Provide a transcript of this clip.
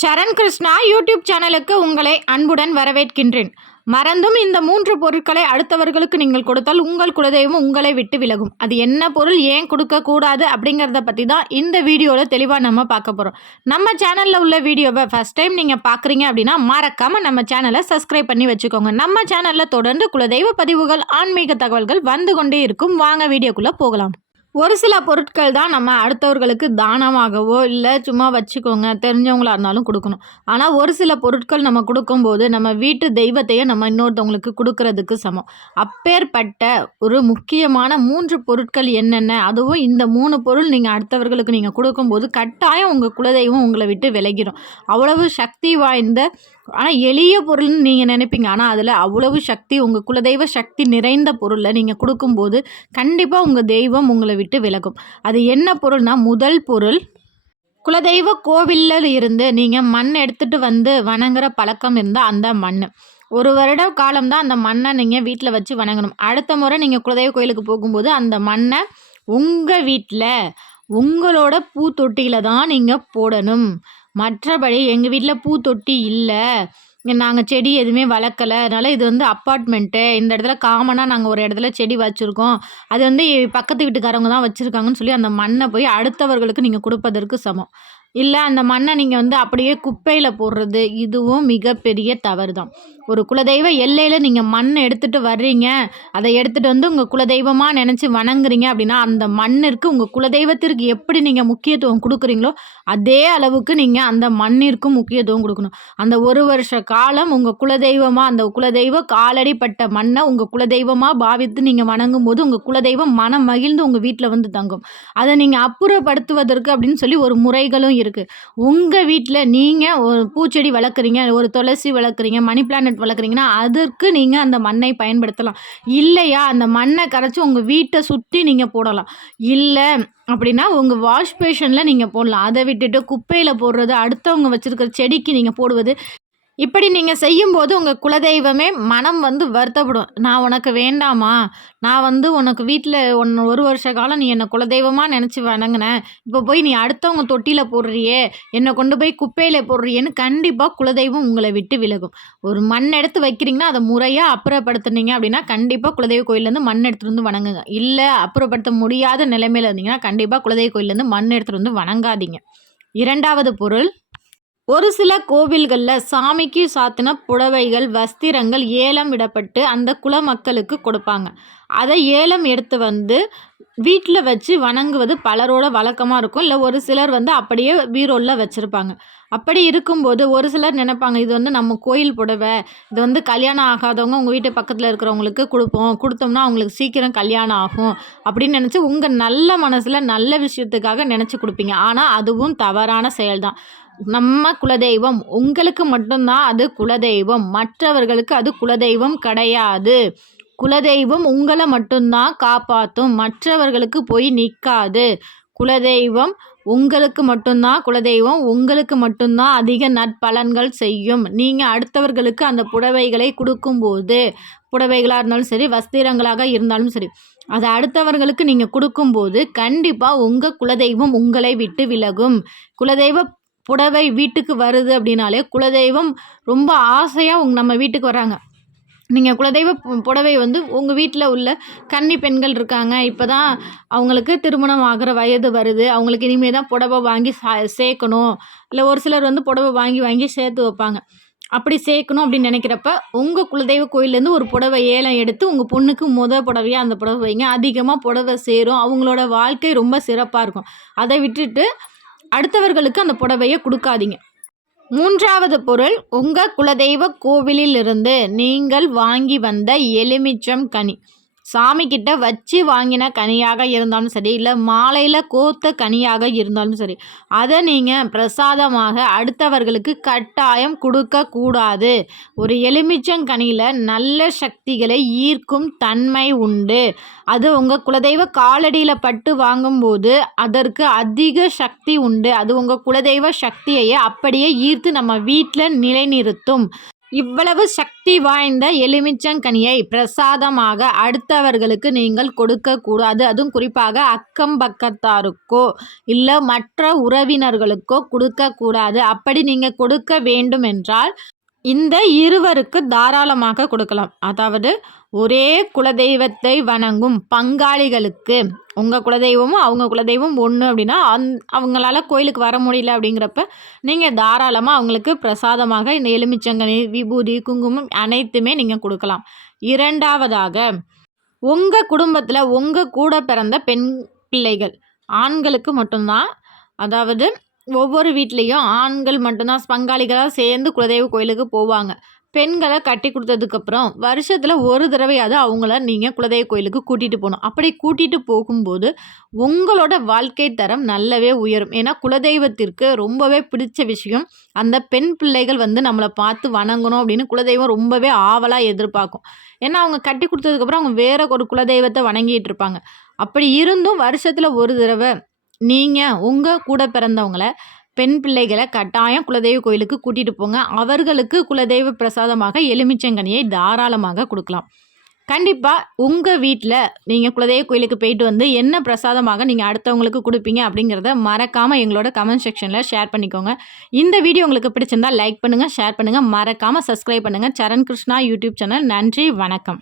சரண் Krishna YouTube சேனலுக்கு உங்களை அன்புடன் வரவேற்கின்றேன். மறந்தும் இந்த மூன்று பொருட்களை அடுத்தவர்களுக்கு நீங்கள் கொடுத்தால் உங்கள் குலதெய்வம் உங்களை விட்டு விலகும். அது என்ன பொருள் ஏன் கொடுக்கக்கூடாது அப்படிங்கிறத பற்றி தான் இந்த வீடியோவில் தெளிவாக நம்ம பார்க்க போகிறோம் நம்ம சேனலில் உள்ள வீடியோவை ஃபஸ்ட் டைம் நீங்கள் பார்க்குறீங்க அப்படின்னா மறக்காமல் நம்ம சேனலை சப்ஸ்கிரைப் பண்ணி வச்சுக்கோங்க. நம்ம சேனலில் தொடர்ந்து குலதெய்வ பதிவுகள் ஆன்மீக தகவல்கள் வந்து கொண்டே இருக்கும். வாங்க வீடியோக்குள்ளே போகலாம். ஒரு சில பொருட்கள் தான் நம்ம அடுத்தவர்களுக்கு தானமாகவோ இல்லை சும்மா வச்சுக்கோங்க தெரிஞ்சவங்களாக இருந்தாலும் கொடுக்கணும். ஆனால் ஒரு சில பொருட்கள் நம்ம கொடுக்கும்போது நம்ம வீட்டு தெய்வத்தையே நம்ம இன்னொருத்தவங்களுக்கு கொடுக்கறதுக்கு சமம். அப்பேற்பட்ட ஒரு முக்கியமான மூன்று பொருட்கள் என்னென்ன அதுவும் இந்த மூணு பொருள் நீங்கள் அடுத்தவர்களுக்கு நீங்கள் கொடுக்கும்போது கட்டாயம் உங்கள் குலதெய்வம் உங்களை விட்டு விலகிடும் அவ்வளவு சக்தி வாய்ந்த ஆனால் எளிய பொருள்னு நீங்கள் நினைப்பீங்க. ஆனால் அதில் அவ்வளவு சக்தி உங்கள் குலதெய்வ சக்தி நிறைந்த பொருளை நீங்கள் கொடுக்கும்போது கண்டிப்பாக உங்கள் தெய்வம் உங்களை விட்டு விலகும். அது என்ன பொருள்னால் முதல் பொருள் குலதெய்வ கோவிலில் இருந்து நீங்கள் மண் எடுத்துகிட்டு வந்து வணங்குற பழக்கம் இருந்தால் அந்த மண் ஒரு வருட காலம்தான் அந்த மண்ணை நீங்கள் வீட்டில் வச்சு வணங்கணும். அடுத்த முறை நீங்கள் குலதெய்வ கோயிலுக்கு போகும்போது அந்த மண்ணை உங்கள் வீட்டில் உங்களோட பூத்தொட்டியில் தான் நீங்கள் போடணும். மற்றபடி எங்கள் வீட்டில் பூத்தொட்டி இல்லை. நாங்கள் செடி எதுவுமே வளர்க்கல. அதனால் இது வந்து அப்பார்ட்மெண்ட்டு இந்த இடத்துல காமனாக நாங்கள் ஒரு இடத்துல செடி வச்சுருக்கோம். அது வந்து பக்கத்து வீட்டுக்காரவங்க தான் வச்சுருக்காங்கன்னு சொல்லி அந்த மண்ணை போய் அடுத்தவர்களுக்கு நீங்கள் கொடுப்பதற்கு சமம். இல்லை அந்த மண்ணை நீங்கள் வந்து அப்படியே குப்பையில் போடுறது இதுவும் மிகப்பெரிய தவறு தான் ஒரு குலதெய்வ எல்லையில் நீங்கள் மண்ணை எடுத்துகிட்டு வர்றீங்க. அதை எடுத்துகிட்டு வந்து உங்கள் குலதெய்வமாக நினச்சி வணங்குறீங்க அப்படின்னா அந்த மண்ணிற்கு உங்கள் குலதெய்வத்திற்கு எப்படி நீங்கள் முக்கியத்துவம் கொடுக்குறீங்களோ அதே அளவுக்கு நீங்கள் அந்த மண்ணிற்கும் முக்கியத்துவம் கொடுக்கணும். அந்த ஒரு வருஷ காலம் உங்கள் குலதெய்வமாக அந்த குலதெய்வ காலடிப்பட்ட மண்ணை உங்கள் குலதெய்வமாக பாவித்து நீங்கள் வணங்கும் போது உங்கள் குலதெய்வம் மனம் மகிழ்ந்து உங்கள் வீட்டில் வந்து தங்கும். அதை நீங்கள் அப்புறப்படுத்துவதற்கு அப்படின்னு சொல்லி ஒரு முறைகளும் இருக்குது உங்கள் வீட்டில் நீங்கள் ஒரு பூச்செடி வளர்க்குறீங்க ஒரு துளசி வளர்க்குறீங்க மணி பிளானட் வளர்க்குறீங்கன்னா அதற்கு நீங்கள் அந்த மண்ணை பயன்படுத்தலாம். இல்லையா அந்த மண்ணை கரைச்சி உங்கள் வீட்டை சுற்றி நீங்கள் போடலாம். இல்லை அப்படின்னா உங்கள் வாஷ் பேஷனில் நீங்கள் போடலாம். அதை விட்டுட்டு குப்பையில் போடுறது அடுத்தவங்க வச்சுருக்கிற செடிக்கு நீங்கள் போடுவது இப்படி நீங்கள் செய்யும்போது உங்கள் குலதெய்வமே மனம் வந்து வருத்தப்படும். நான் உனக்கு வேண்டாமா? நான் வந்து உனக்கு வீட்டில் ஒன் ஒரு வருஷ காலம் நீ என்னை குலதெய்வமாக நினச்சி வணங்கினேன் இப்போ போய் நீ அடுத்தவங்க தொட்டியில் போடுறியே என்னை கொண்டு போய் குப்பையில் போடுறியேன்னு கண்டிப்பாக குலதெய்வம் உங்களை விட்டு விலகும். ஒரு மண் எடுத்து வைக்கிறீங்கன்னா அதை முறையாக அப்புறப்படுத்துனீங்க அப்படின்னா கண்டிப்பாக குலதெய்வ கோயிலேருந்து மண் எடுத்துகிட்டு வந்து வணங்குங்க. இல்லை அப்புறப்படுத்த முடியாத நிலைமையில் இருந்தீங்கன்னா கண்டிப்பாக குலதெய்வ கோயிலேருந்து மண் எடுத்துகிட்டு வந்து வணங்காதீங்க. இரண்டாவது பொருள் ஒரு சில கோவில்களில் சாமிக்கு சாத்தின புடவைகள் வஸ்திரங்கள் ஏலம் விடப்பட்டு அந்த குல மக்களுக்கு கொடுப்பாங்க. அதை ஏலம் எடுத்து வந்து வீட்டில் வச்சு வணங்குவது பலரோட வழக்கமாக இருக்கும். இல்லை ஒரு சிலர் வந்து அப்படியே பீரோலில் வச்சுருப்பாங்க. அப்படி இருக்கும்போது ஒரு சிலர் நினைப்பாங்க இது வந்து நம்ம கோயில் புடவை. இது வந்து கல்யாணம் ஆகாதவங்க உங்கள் வீட்டு பக்கத்தில் இருக்கிறவங்களுக்கு கொடுப்போம். கொடுத்தோம்னா அவங்களுக்கு சீக்கிரம் கல்யாணம் ஆகும். அப்படின்னு நினச்சி உங்கள் நல்ல மனசில் நல்ல விஷயத்துக்காக நினச்சி கொடுப்பீங்க. ஆனால் அதுவும் தவறான செயல்தான். நம்ம குலதெய்வம் உங்களுக்கு மட்டும்தான் அது குலதெய்வம். மற்றவர்களுக்கு அது குலதெய்வம் கிடையாது. குலதெய்வம் உங்களை மட்டும்தான் காப்பாற்றும் மற்றவர்களுக்கு போய் நிற்காது குலதெய்வம் உங்களுக்கு மட்டும்தான் குலதெய்வம் உங்களுக்கு மட்டும்தான் அதிக நற்பலன்கள் செய்யும். நீங்கள் அடுத்தவர்களுக்கு அந்த புடவைகளை கொடுக்கும்போது புடவைகளாக இருந்தாலும் சரி வஸ்திரங்களாக இருந்தாலும் சரி அதை அடுத்தவர்களுக்கு நீங்கள் கொடுக்கும்போது கண்டிப்பாக உங்கள் குலதெய்வம் உங்களை விட்டு விலகும். குலதெய்வ புடவை வீட்டுக்கு வருது அப்படின்னாலே குலதெய்வம் ரொம்ப ஆசையாக உங் நம்ம வீட்டுக்கு வராங்க. நீங்கள் குலதெய்வ புடவை வந்து உங்கள் வீட்டில் உள்ள கன்னி பெண்கள் இருக்காங்க. இப்போ தான் அவங்களுக்கு திருமணம் ஆகிற வயது வருது. அவங்களுக்கு இனிமேல் தான் புடவை வாங்கி சா சேர்க்கணும். இல்லை ஒரு சிலர் வந்து புடவை வாங்கி வாங்கி சேர்த்து வைப்பாங்க. அப்படி சேர்க்கணும் அப்படின்னு நினைக்கிறப்ப உங்கள் குலதெய்வ கோயிலேருந்து ஒரு புடவை ஏலம் எடுத்து உங்கள் பொண்ணுக்கு முத புடவையாக அந்த புடவை வைங்க. அதிகமாக புடவை சேரும். அவங்களோட வாழ்க்கை ரொம்ப சிறப்பாக இருக்கும். அதை விட்டுட்டு அடுத்தவர்களுக்கு அந்த புடவையை கொடுக்காதீங்க. மூன்றாவது பொருள் உங்கள் குலதெய்வ கோவிலிலிருந்து நீங்கள் வாங்கி வந்த எலுமிச்சம் கனி. சாமி கிட்ட வச்சு வாங்கின கனியாக இருந்தாலும் சரி இல்லை மாலையில் கோத்த கனியாக இருந்தாலும் சரி அதை நீங்கள் பிரசாதமாக அடுத்தவர்களுக்கு கட்டாயம் கொடுக்கக்கூடாது ஒரு எலுமிச்சங்கனியில் நல்ல சக்திகளை ஈர்க்கும் தன்மை உண்டு. அது உங்கள் குலதெய்வ காலடியில் பட்டு வாங்கும்போது அதற்கு அதிக சக்தி உண்டு. அது உங்கள் குலதெய்வ சக்தியையே அப்படியே ஈர்த்து நம்ம வீட்டில் நிலைநிறுத்தும். இவ்வளவு சக்தி வாய்ந்த எலுமிச்சங்கனியை பிரசாதமாக அடுத்தவர்களுக்கு நீங்கள் கொடுக்கக்கூடாது. அதுவும் குறிப்பாக அக்கம் பக்கத்தாருக்கோ இல்லை மற்ற உறவினர்களுக்கோ கொடுக்கக்கூடாது. அப்படி நீங்கள் கொடுக்க வேண்டும் என்றால் இந்த இருவருக்கு தாராளமாக கொடுக்கலாம். அதாவது ஒரே குலதெய்வத்தை வணங்கும் பங்காளிகளுக்கு. உங்கள் குலதெய்வமும் அவங்க குலதெய்வம் ஒன்று அப்படின்னா அந் அவங்களால கோயிலுக்கு வர முடியல அப்படிங்கிறப்ப நீங்கள் தாராளமாக அவங்களுக்கு பிரசாதமாக இந்த எலுமிச்சங்கனி விபூதி குங்குமம் அனைத்துமே நீங்கள் கொடுக்கலாம். இரண்டாவதாக உங்கள் குடும்பத்தில் உங்கள் கூட பிறந்த பெண் பிள்ளைகள் ஆண்களுக்கு மட்டும்தான். அதாவது ஒவ்வொரு வீட்லேயும் ஆண்கள் மட்டும்தான் பங்காளிகளாக சேர்ந்து குலதெய்வ கோயிலுக்கு போவாங்க. பெண்களை கட்டி கொடுத்ததுக்கப்புறம் வருஷத்தில் ஒரு தடவையாவது அவங்கள நீங்கள் குலதெய்வ கோயிலுக்கு கூட்டிகிட்டு போகணும். அப்படி கூட்டிகிட்டு போகும்போது உங்களோட வாழ்க்கை தரம் நல்லாவே உயரும். ஏன்னா குலதெய்வத்திற்கு ரொம்பவே பிடிச்ச விஷயம் அந்த பெண் பிள்ளைகள் வந்து நம்மளை பார்த்து வணங்கணும் அப்படின்னு குலதெய்வம் ரொம்பவே ஆவலாக எதிர்பார்க்கும். ஏன்னா அவங்க கட்டி கொடுத்ததுக்கப்புறம் அவங்க வேற ஒரு குலதெய்வத்தை வணங்கிட்டு இருப்பாங்க. அப்படி இருந்தும் வருஷத்தில் ஒரு தடவை நீங்கள் உங்கள் கூட பிறந்தவங்களை பெண் பிள்ளைகளை கட்டாயம் குலதெய்வ கோயிலுக்கு கூட்டிகிட்டு போங்க. அவர்களுக்கு குலதெய்வ பிரசாதமாக எலுமிச்சங்கனியை தாராளமாக கொடுக்கலாம். கண்டிப்பாக உங்கள் வீட்டில் நீங்கள் குலதெய்வ கோயிலுக்கு போயிட்டு வந்து என்ன பிரசாதமாக நீங்கள் அடுத்தவங்களுக்கு கொடுப்பீங்க அப்படிங்கிறத மறக்காமல் எங்களோட கமெண்ட் செக்ஷனில் ஷேர் பண்ணிக்கோங்க. இந்த வீடியோ உங்களுக்கு பிடிச்சிருந்தால் லைக் பண்ணுங்கள் ஷேர் பண்ணுங்கள் மறக்காமல் சப்ஸ்கிரைப் பண்ணுங்கள் சரண் கிருஷ்ணா யூடியூப் சேனல் நன்றி வணக்கம்.